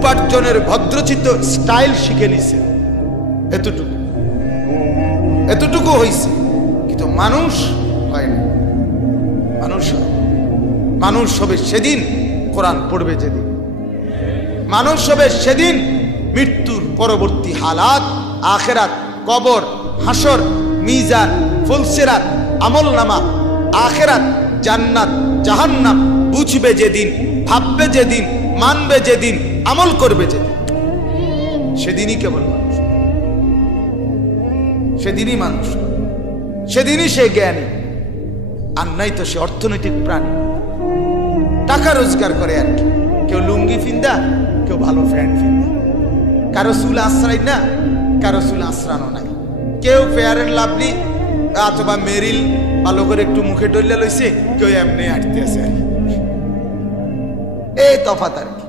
উপার্জনের ভদ্রচিত স্টাইল শিখে নিছে, এতটুকু এতটুকু হয়েছে, কিন্তু মানুষ হয় না। মানুষ হবে সেদিন কোরআন পড়বে যেদিন, মানুষ হবে সেদিন মৃত্যুর পরবর্তী হালাত, আখেরাত, কবর, হাসর, মিজান, ফুলসিরাত, আমলনামা, আখেরাত, জান্নাত, জাহান্নাম বুঝবে যেদিন, ভাববে যেদিন, মানবে যেদিন, আমল করবে যেদিন, সেদিনই কেবল মানুষ, সেদিনই মানুষ, সেদিনই সে জ্ঞানী। আর নাই তো সে অর্থনৈতিক প্রাণী, টাকা রোজগার করে আর কি। কেউ লুঙ্গি ফিন্দা, কেউ ভালো ফ্যান্ট ফিন্দা, কারো চুল আশ্রাই না, কারো চুল আশ্রানো নাই, কেউ ফেয়ার এন্ড লাভলি অথবা মেরিল ভালো করে একটু মুখে ডলিয়া লইছে, কেউ এমনি আটতে আছে আর কি। এই তফাৎ আর কি।